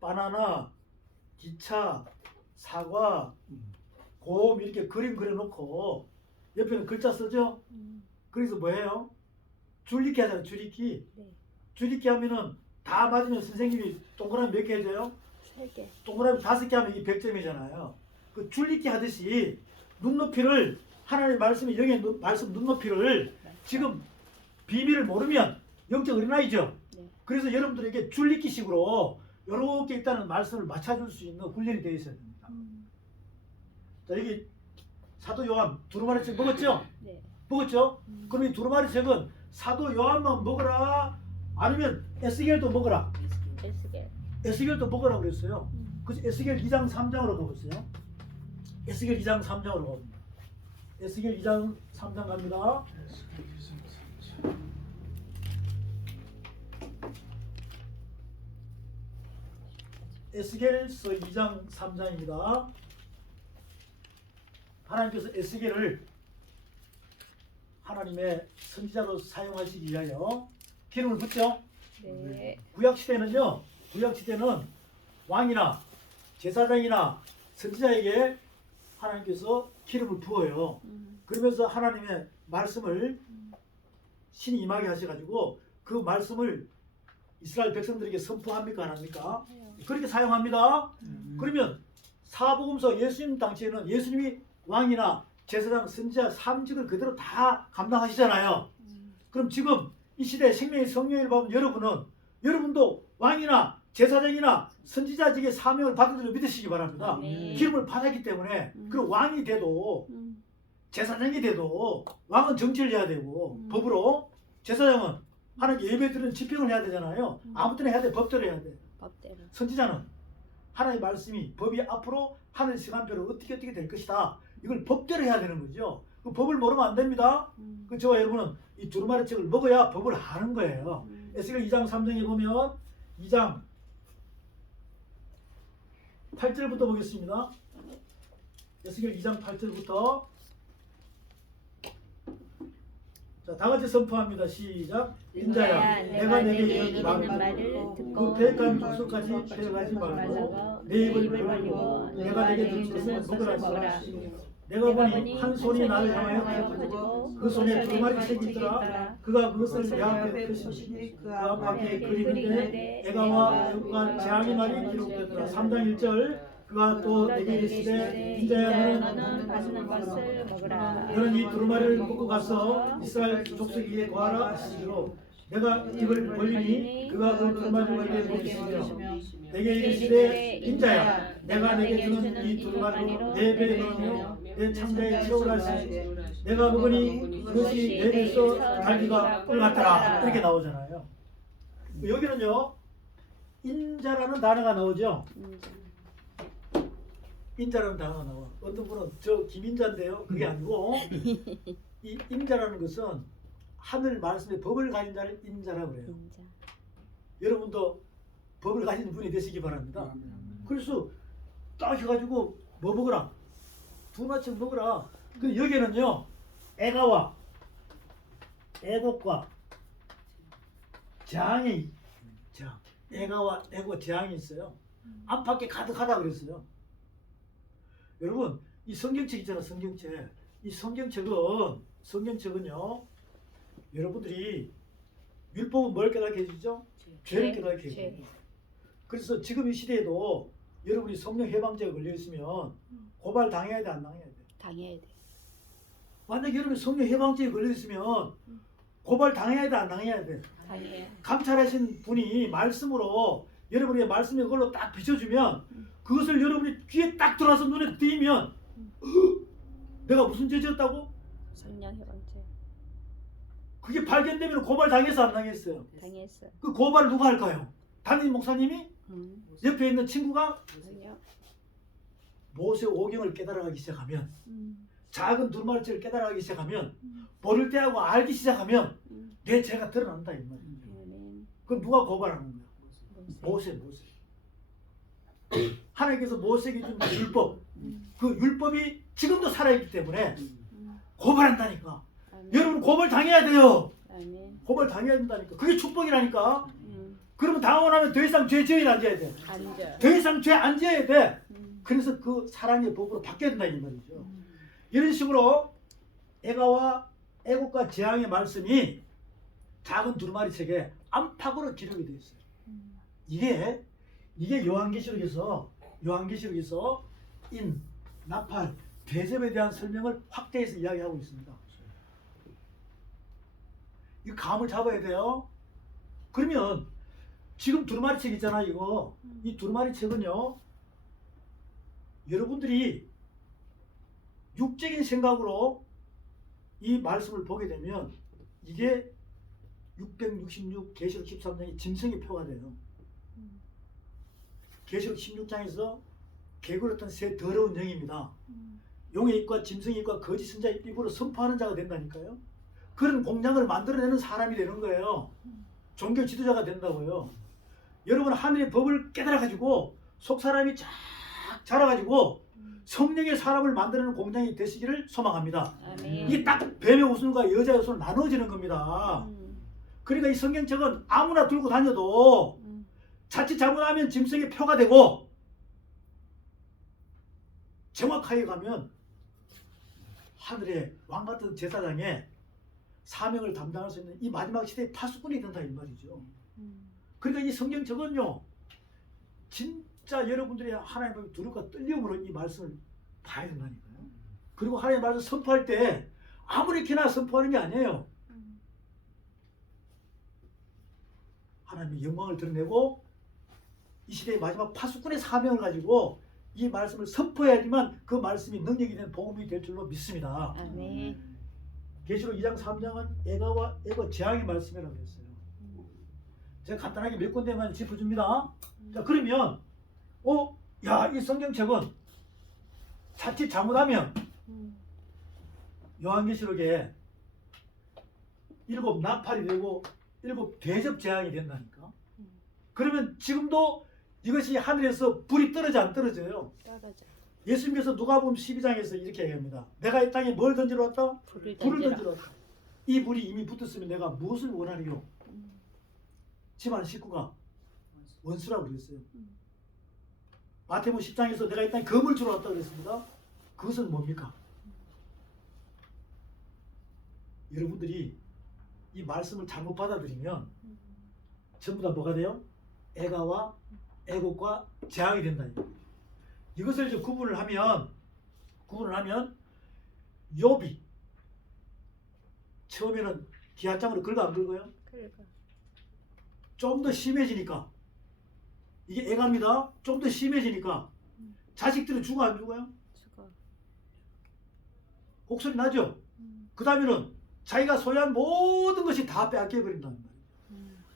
바나나, 기차, 사과, 곰 이렇게 그림 그려놓고 옆에는 글자 쓰죠? 그래서 뭐예요? 줄리기 하잖아요. 줄리기. 네. 줄리기 하면은 다 맞으면 선생님이 동그라미 몇 개 해줘요? 3개. 동그라미 5개 하면 이게 100점이잖아요. 그 줄리기 하듯이 눈높이를 하나님의 말씀이 영의 말씀 눈높이를 지금 비밀을 모르면 영적 어린아이죠. 네. 그래서 여러분들에게 줄리기식으로 이렇게 일단은 말씀을 맞춰줄 수 있는 훈련이 되어 있어야 됩니다. 자, 여기 사도 요한 두루마리 책 먹었죠? 네. 먹었죠? 그럼 이 두루마리 책은 사도 요한만 먹어라? 아니면 에스겔도 먹어라? 에스겔. 에스겔도 먹으라 그랬어요. 그래서 에스겔 2장 3장으로 가보세요. 에스겔 2장 3장으로 가봅니다. 에스겔 2장 3장 갑니다. 에스겔서 2장 3장입니다. 하나님께서 에스겔을 하나님의 선지자로 사용하시기 위하여 기름을 붓죠. 네. 구약시대는요, 구약시대는 왕이나 제사장이나 선지자에게 하나님께서 기름을 부어요. 그러면서 하나님의 말씀을 신이 임하게 하셔가지고 그 말씀을 이스라엘 백성들에게 선포합니까 안 합니까? 그렇게 사용합니다. 그러면 사복음서 예수님 당시에는 예수님이 왕이나 제사장, 선지자 3직을 그대로 다 감당하시잖아요. 그럼 지금 이 시대에 생명의 성령을 받은 여러분도 왕이나 제사장이나 선지자직의 사명을 받은 줄 믿으시기 바랍니다. 네. 기름을 받았기 때문에 그 왕이 돼도 제사장이 돼도 왕은 정치를 해야 되고 법으로 제사장은 하나님 예배드리는 집행을 해야 되잖아요. 아무 때나 해야 돼. 법대로 해야 돼. 법대로. 선지자는 하나님의 말씀이 법이 앞으로 하늘 시간표로 어떻게 될 것이다. 이걸 법대로 해야 되는 거죠. 그 법을 모르면 안 됩니다. 그 저와 여러분은 이 두루마리 책을 먹어야 법을 아는 거예요. 에스겔 2장 3장에 보면 2장 8절부터 보겠습니다. 에스겔 2장 8절부터 자, 다 같이 선포합니다. 시작. 인자야, 내가 내게 이르는 말을 듣고 그 배간 족속까지 패가지 말고 내 입을 벌리고 내가 내게 준 것을 먹으라. 내가 보니 한 손이 나를 향하여 펴고 그 손에 두루마리 책이 있더라. 그가 그것을 내 앞에 펴시니 그 앞에 그림인데 애가와 애국과 재앙의 말이 기록되더라. 3장 1절 그가 또 내게 이르시되 인자야 너는 맛있는 것을 먹으라. 너는 이 두루마리를 먹고 가서 이스라엘 족속 위에 거하라 하시기로 내가 입을 벌리니 그가 그 두루마리를 내게 먹이시며 내게 이르시되 인자야 내가 내게 주는 이 두루마리로 내 배에 넣으며 내 창자에 채우라 하시니 내가 먹으니 그것이 내 배에서 달기가 꿀 같더라. 이렇게 나오잖아요. 여기는요 인자라는 단어가 나오죠. 인자라는 단어가 나와. 어떤 분은 저 김인자인데요. 그게 아니고 이 인자라는 것은 하늘 말씀의 법을 가진 자를 인자라고 그래요. 인자. 여러분도 법을 가진 분이 되시기 바랍니다. 그래서 딱 해가지고 뭐 먹으라? 두루마치 먹으라. 그 여기는요 애가와 애곡과 재앙이 재앙. 애가와 애고 재앙이 있어요. 안팎에 가득하다 그랬어요. 여러분 이 성경책 있잖아 성경책. 이 성경책은요 여러분들이 율법은 뭘 깨닫게 해주죠? 죄를 깨닫게 해줘요. 그래서 지금 이 시대에도 여러분이 성령 해방죄에 걸려 있으면 고발 당해야 돼 안 당해야 돼? 당해야 돼. 만약에 여러분이 성령 해방죄에 걸려 있으면 고발 당해야 돼 안 당해야 돼? 당해. 감찰하신 분이 말씀으로 여러분의 말씀에 그걸로 딱 비춰주면 그것을 여러분이 귀에 딱 들어와서 눈에 띄면 내가 무슨 죄 지었다고? 성령 해방죄. 그게 발견되면 고발 당해서 안 당했어요? 당했어. 그 고발을 누가 할까요? 담임 목사님이? 응. 옆에 있는 친구가? 아니요. 모세 오경을 깨달아가기 시작하면 응. 작은 두루마리째를 깨달아가기 시작하면 보를 때하고 알기 시작하면 응. 내 죄가 드러난다 이 말이에요. 아멘. 그럼 누가 고발하는 거야? 모세. 하나님께서 모세에게 준 율법 그 율법이 지금도 살아있기 때문에 고발한다니까. 아멘. 여러분 고발 당해야 돼요. 아멘. 고발 당해야 된다니까. 그게 축복이라니까. 응. 그러면 당하고 나면 더 이상 죄 지어야 안 지어야 돼? 앉아. 더 이상 죄 안 지어야 돼. 응. 그래서 그 사랑의 법으로 바뀌어야 된다 이 말이죠. 이런 식으로 애가와 애국과 재앙의 말씀이 작은 두루마리 책에 안팎으로 기록이 되어 있어요. 이게 요한계시록에서 인, 나팔, 대접에 대한 설명을 확대해서 이야기하고 있습니다. 이 감을 잡아야 돼요. 그러면 지금 두루마리 책 있잖아 이거. 이 두루마리 책은요 여러분들이 육적인 생각으로 이 말씀을 보게 되면 이게 666 계시록 13장의 짐승의 표가 돼요. 계시록 16장에서 개굴했던 새 더러운 영입니다. 용의 입과 짐승의 입과 거짓 선자의 입으로 선포하는 자가 된다니까요. 그런 공장을 만들어내는 사람이 되는 거예요. 종교 지도자가 된다고요. 여러분 하늘의 법을 깨달아가지고 속사람이 쫙 자라가지고 성령의 사람을 만드는 공장이 되시기를 소망합니다. 아멘. 이게 딱 뱀의 웃음과 여자의 웃음으로 나눠지는 겁니다. 그러니까 이 성경책은 아무나 들고 다녀도 자칫 잘못하면 짐승의 표가 되고 정확하게 가면 하늘의 왕같은 제사장의 사명을 담당할 수 있는 이 마지막 시대의 파수꾼이 된다 이 말이죠. 그러니까 이 성경책은요 진짜 여러분들이 하나님의 두려움과 떨림으로 이 말씀을 봐야 된다니까요. 그리고 하나님의 말씀을 선포할 때 아무렇게나 선포하는 게 아니에요. 하나님의 영광을 드러내고 이 시대의 마지막 파수꾼의 사명을 가지고 이 말씀을 선포해야지만 그 말씀이 능력이 되는 복음이 될 줄로 믿습니다. 아멘. 계시록 2장 3장은 애가와 애고 재앙의 말씀이라고 했어요. 제가 간단하게 몇 군데만 짚어줍니다. 자 그러면 이 성경책은 자칫 잘못하면 요한계시록에 7 나팔이 되고 7 대접 재앙이 된다니까. 그러면 지금도 이것이 하늘에서 불이 떨어져 안 떨어져요? 떨어져. 예수님께서 누가복음 12장에서 이렇게 얘기합니다. 내가 이 땅에 뭘 던지러 왔다? 불을 불을 던지라. 던지러 왔다. 이 불이 이미 붙었으면 내가 무엇을 원하리요? 집안 식구가 원수라고 그랬어요. 마태복음 10장에서 내가 이 땅에 검을 주러 왔다고 그랬습니다. 그것은 뭡니까? 여러분들이 이 말씀을 잘못 받아들이면 전부 다 뭐가 돼요? 애가와 애곡과 재앙이 된다. 이것을 이제 구분을 하면 욥이 처음에는 기한장으로 긁어 안 긁어요? 그러니까. 좀 더 심해지니까 이게 애가입니다. 좀 더 심해지니까 자식들은 죽어 안 죽어요? 죽어. 곡소리 나죠? 그 다음에는 자기가 소유한 모든 것이 다 빼앗겨 버린다는 말이에요.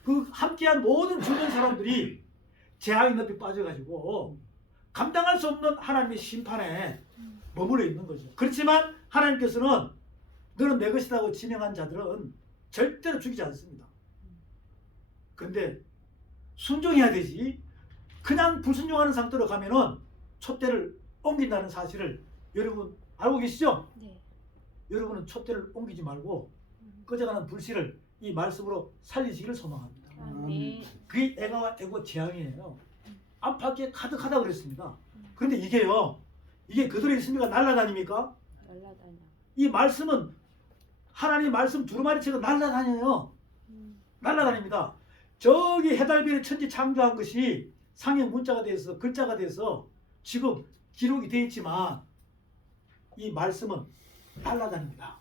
그 함께한 모든 주변 사람들이 재앙의 늪에 빠져가지고 감당할 수 없는 하나님의 심판에 머물러 있는 거죠. 그렇지만 하나님께서는 너는 내 것이라고 지명한 자들은 절대로 죽이지 않습니다. 그런데 순종해야 되지. 그냥 불순종하는 상태로 가면은 촛대를 옮긴다는 사실을 여러분 알고 계시죠? 네. 여러분은 촛대를 옮기지 말고 꺼져가는 불씨를 이 말씀으로 살리시기를 소망합니다. 아멘. 그게 애가와 애고 재앙이에요. 안팎에 가득하다 그랬습니다. 그런데 이게요, 이게 그들의 있습니까? 날아다닙니까? 날라다녀. 이 말씀은 하나님 말씀 두루마리채가 날아다녀요. 날아다닙니다. 저기 해달별의 천지 창조한 것이 상형 문자가 돼서 글자가 돼서 지금 기록이 되어 있지만 이 말씀은 날아다닙니다.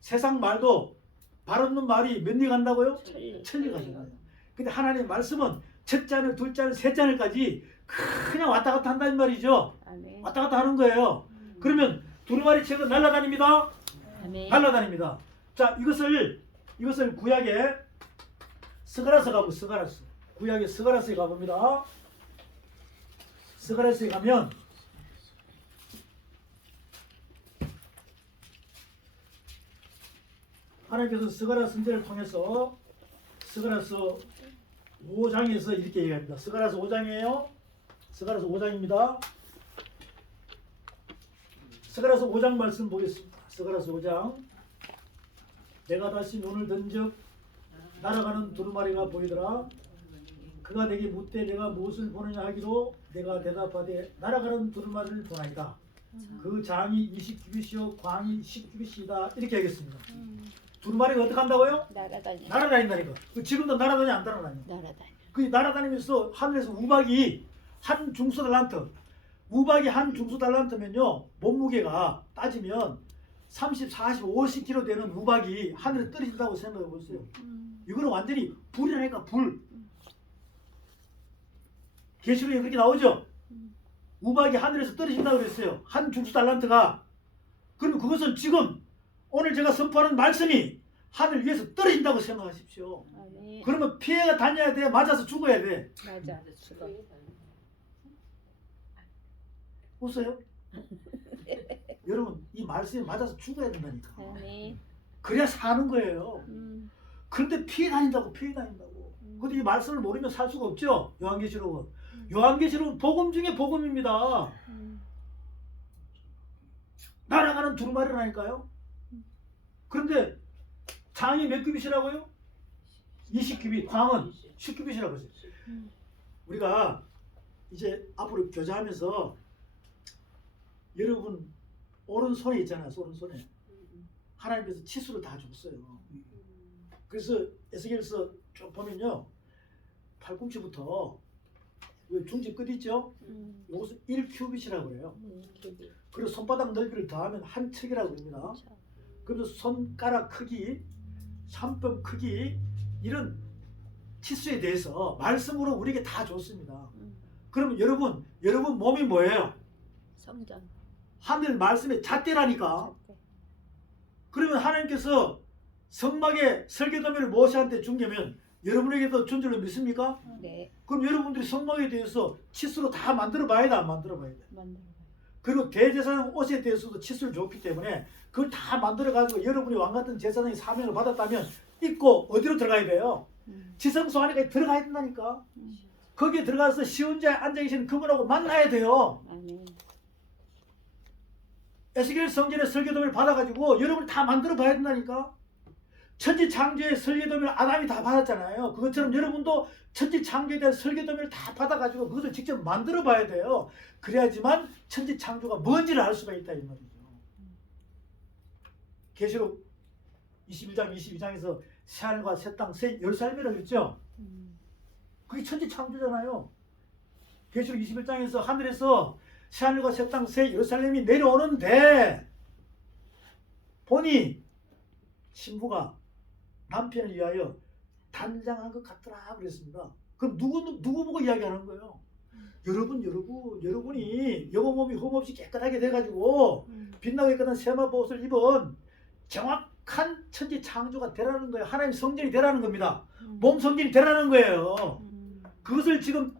세상 말도 발 없는 말이 몇 리 간다고요? 천리 가잖아요. 근데 하나님의 말씀은 첫 잔을, 둘 잔을, 세 잔을까지 그냥 왔다 갔다 한다는 말이죠. 아멘. 왔다 갔다 하는 거예요. 그러면 두루마리 책은 날아다닙니다. 아멘. 날아다닙니다. 자, 이것을 구약에 스가랴서 가고 스가랴서. 구약에 스가랴서에 가봅니다. 스가랴서에 가면 하나님께서 스가랴 선지자를 통해서 스가랴서 5장에서 이렇게 얘기합니다. 스가랴서 5장이에요. 스가랴서 5장입니다. 스가랴서 5장 말씀 보겠습니다. 스가랴서 5장. 내가 다시 눈을 던적 날아가는 두루마리가 보이더라. 그가 내게 묻되 내가 무엇을 보느냐 하기로 내가 대답하되 날아가는 두루마리를 보나이다. 그 장이 20규빗이요 광이 10규빗이다. 이렇게 하겠습니다. 두루마리가 어떻게 한다고요? 날아다녀. 날아다닌다니까. 지금도 날아다니 안 날아다녀. 날아다녀. 그 날아다니면서 하늘에서 우박이 한 중수 달란트, 우박이 한 중수 달란트면요 몸무게가 따지면 30, 40, 50kg 되는 우박이 하늘에 떨어진다고 생각해 보세요. 이거는 완전히 불이라니까 불. 계시록에 그렇게 나오죠. 우박이 하늘에서 떨어진다고 그랬어요. 한 중수 달란트가. 그럼 그것은 지금 오늘 제가 선포하는 말씀이 하늘 위에서 떨어진다고 생각하십시오. 아멘. 그러면 피해가 다녀야 돼. 맞아서 죽어야 돼. 맞아. 죽어. 웃어요? 여러분 이 말씀에 맞아서 죽어야 된다니까. 아멘. 그래야 사는 거예요. 음. 그런데 피해 다닌다고. 근데 이 말씀을 모르면 살 수가 없죠. 요한계시록은. 요한계시록은 복음 중에 복음입니다. 날아가는 두루마리라니까요. 그런데 장이 몇 규빗이라고요? 20규빗, 광은 10규빗이라고 했어요. 우리가 이제 앞으로 교제하면서 여러분 오른손에 있잖아요. 오른손에 하나님께서 치수를 다 줬어요. 그래서 에스겔서 쭉 보면요 팔꿈치부터 중지 끝 있죠? 이것을 1규빗이라고 그래요. 그리고 손바닥 넓이를 더하면 한 척이라고 합니다. 그래서 손가락 크기, 삼뼘 크기 이런 치수에 대해서 말씀으로 우리에게 다 줬습니다. 그러면 여러분 몸이 뭐예요? 성전. 하늘 말씀의 잣대라니까. 그러면 하나님께서 성막에 설계도면을 모세한테 준 게면 여러분에게도 준 줄로 믿습니까? 네. 그럼 여러분들이 성막에 대해서 치수로 다 만들어 봐야 돼, 안 만들어 봐야 돼? 만들어. 그리고 대제사장 옷에 대해서도 치수를 줬기 때문에 그걸 다 만들어 가지고 여러분이 왕 같은 제사장의 사명을 받았다면 입고 어디로 들어가야 돼요? 지성소 안에 들어가야 된다니까. 거기에 들어가서 시온자에 앉아 계시는 그분하고 만나야 돼요. 아멘. 에스겔 성전의 설계도면을 받아가지고 여러분이 다 만들어 봐야 된다니까. 천지창조의 설계도면을 아담이 다 받았잖아요. 그것처럼 여러분도 천지창조에 대한 설계도면을 다 받아가지고 그것을 직접 만들어 봐야 돼요. 그래야지만 천지창조가 뭔지를 알 수가 있다 이 말이죠. 계시록 21장 22장에서 새하늘과 새 땅 새 예루살렘이라고 했죠. 그게 천지창조잖아요. 계시록 21장에서 하늘에서 새하늘과 새 땅 새 예루살렘이 내려오는데 보니 신부가 남편을 위하여 단장한 것 같더라 그랬습니다. 그럼 누구 보고 이야기하는 거예요? 여러분이 영혼 몸이 흠없이 깨끗하게 돼가지고 빛나게 깨끗한 세마포 옷을 입은 정확한 천지 창조가 되라는 거예요. 하나님 성전이 되라는 겁니다. 몸 성전이 되라는 거예요. 그것을 지금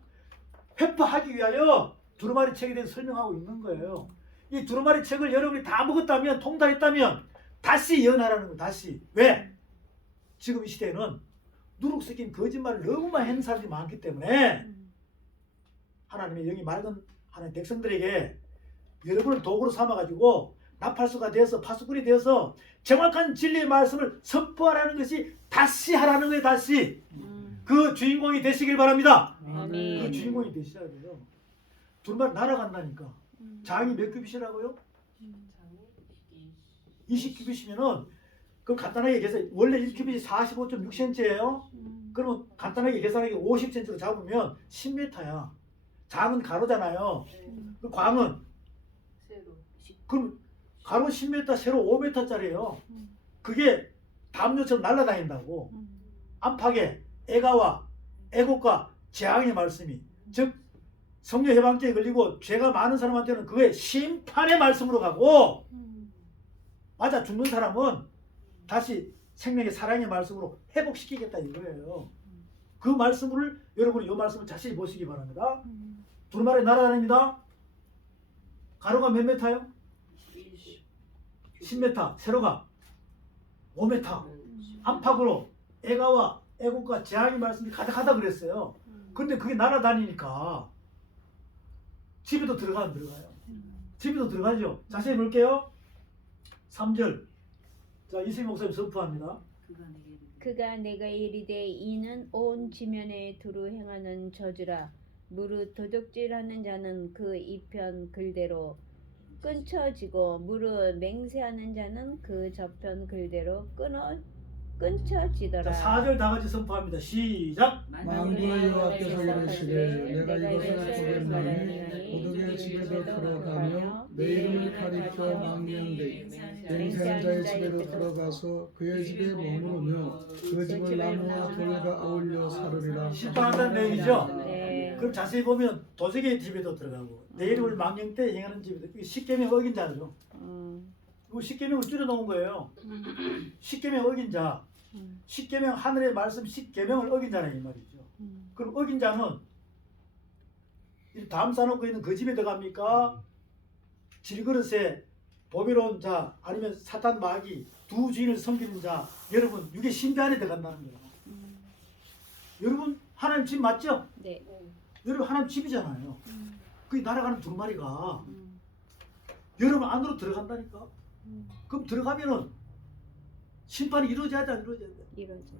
회포하기 위하여 두루마리 책에 대해서 설명하고 있는 거예요. 이 두루마리 책을 여러분이 다 먹었다면 통달했다면 다시 예언하라는 거예요. 다시. 왜? 지금 이 시대에는 누룩 섞인 거짓말을 너무 많이 하는 사람들이 많기 때문에 하나님의 영이 맑은 하나님 백성들에게 여러분을 도구로 삼아가지고 나팔수가 되어서 파수꾼이 되어서 정확한 진리의 말씀을 선포하라는 것이 다시 하라는 거예요. 다시 그 주인공이 되시길 바랍니다. 아멘. 그 주인공이 되셔야 돼요. 두루마리 날아간다니까. 장이 몇 큐빗이라고요? 20큐빗이면은 그 간단하게 계산 원래 1큐빗이 45.6cm예요. 그러면 간단하게 계산하기 50cm로 잡으면 10m야. 장은 가로잖아요. 그 광은 그럼 가로 10m, 세로 5m짜리예요. 그게 담요처럼 날아다닌다고. 안팎에 애가와 애국과 재앙의 말씀이 즉 성령 해방죄에 걸리고 죄가 많은 사람한테는 그게 심판의 말씀으로 가고 맞아 죽는 사람은 다시 생명의 사랑의 말씀으로 회복시키겠다 이거예요. 그 말씀을 여러분이 이 말씀을 자세히 보시기 바랍니다. 두루마리 날아다닙니다. 가로가 몇 메타요? 10m, 세로가 5m. 안팎으로 애가와 애국과 재앙의 말씀이 가득하다 그랬어요. 근데 그게 날아다니니까 집에도 들어가요. 집에도 들어가죠. 자세히 볼게요. 3절. 자, 이승희 목사님 선포합니다. 그가 내가 이르되 이는 온 지면에 두루 행하는 저주라. 무릇 도적질하는 자는 그 이편 글대로 끊쳐지고 무릇 맹세하는 자는 그 저편 글대로 끊쳐지더라. 자, 4절 다 같이 선포합니다. 시작. 만군의 여호와께서 이르시되 내가 이것을 보겠나니 도둑의 집에도 들어가며 내 이름을 가리켜 망령되 맹세한 자의 집에도 들어가서 그의 집에 머무르며 그 집을 나무와 돌과 어울려 사르리라. 심판한다는 내용이죠. 네. 그럼 자세히 보면 도적의 집에도 들어가고 내 이름을 망령 때 행하는 집에도 이게 십계명 어긴 자죠. 이거 십계명을 줄여놓은 거예요. 십계명 어긴 자. 십계명 하늘의 말씀 십계명을 어긴 자는 이 말이죠. 그럼 어긴 자는 이 담 싸놓고 있는 그 집에 들어갑니까? 질그릇에 보배로운 자 아니면 사탄 마귀 두 주인을 섬기는 자 여러분 이게 신비 안에 들어간다는 거예요. 여러분 하나님 집 맞죠? 네. 여러분 하나님 집이잖아요. 그 날아가는 두루마리가 여러분 안으로 들어간다니까. 그럼 들어가면은 심판이 이루어져야 돼, 안 이루어져야 돼? 이러죠.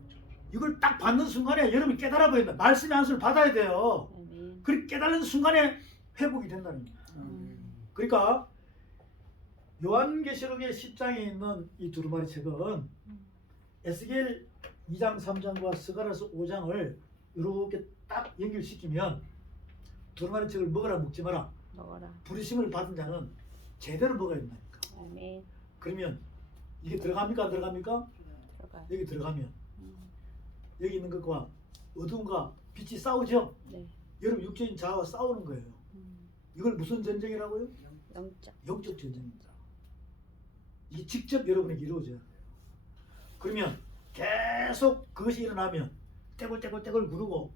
이걸 딱 받는 순간에 여러분이 깨달아 버린다. 말씀의 안수를 받아야 돼요. 아멘. 그 깨달은 순간에 회복이 된다는 거예요. 그러니까 요한계시록의 10장에 있는 이 두루마리 책은 에스겔 2장 3장과 스가랴서 5장을 이렇게 딱 연결시키면 두루마리 책을 먹어라 먹지 마라. 먹어라. 부르심을 받은 자는 제대로 먹어야 된다니까. 아멘. 그러면 이게 들어갑니까 안 들어갑니까? 들어가. 여기 들어가면 여기 있는 것과 어둠과 빛이 싸우죠? 네. 여러분 육적인 자아와 싸우는 거예요. 이걸 무슨 전쟁이라고요? 영적. 영적 전쟁입니다. 이게 직접 여러분에게 이루어져야 돼요. 그러면 계속 그것이 일어나면 떼굴떼굴떼굴 구르고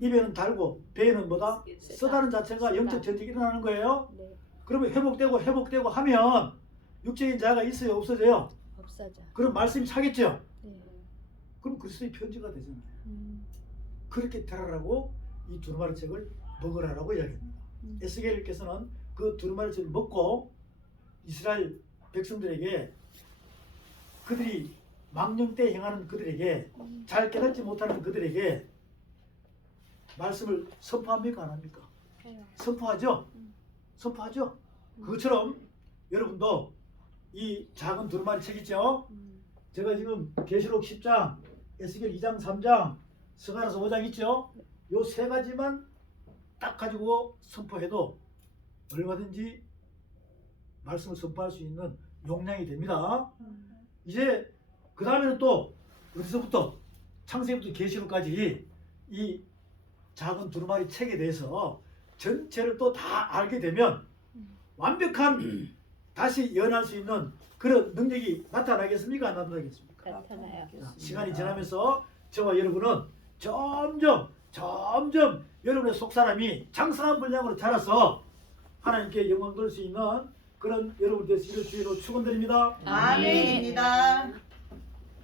입에는 달고 배에는 뭐다? 쓰다는 자체가 영적 전쟁이 일어나는 거예요. 네. 그러면 회복되고 하면 육적인 자아가 있어요 없어져요? 없어져. 그럼 말씀이 차겠죠? 네. 그럼 그리스도의 편지가 되잖아요. 그렇게 되라라고 이 두루마리 책을 먹으라라고 이야기합니다. 에스겔께서는 그 두루마리 책을 먹고 이스라엘 백성들에게 그들이 망령 때 행하는 그들에게 잘 깨닫지 못하는 그들에게 말씀을 선포합니까 안 합니까? 해요. 선포하죠? 선포하죠? 그것처럼 여러분도 이 작은 두루마리 책 있죠? 제가 지금 계시록 10장, 에스겔 2장, 3장, 스가랴서 5장 있죠? 요 세 가지만 딱 가지고 선포해도 얼마든지 말씀을 선포할 수 있는 용량이 됩니다. 이제 그 다음에는 또 어디서부터 창세기부터 계시록까지 이 작은 두루마리 책에 대해서 전체를 또 다 알게 되면 완벽한 다시 연할 수 있는 그런 능력이 나타나겠습니까? 안 나타나겠습니까? 나타나요. 시간이 지나면서 저와 여러분은 점점 여러분의 속사람이 장성한 분량으로 자라서 하나님께 영광 돌릴 수 있는 그런 여러분 되시기를 주의로 축원드립니다. 아멘입니다.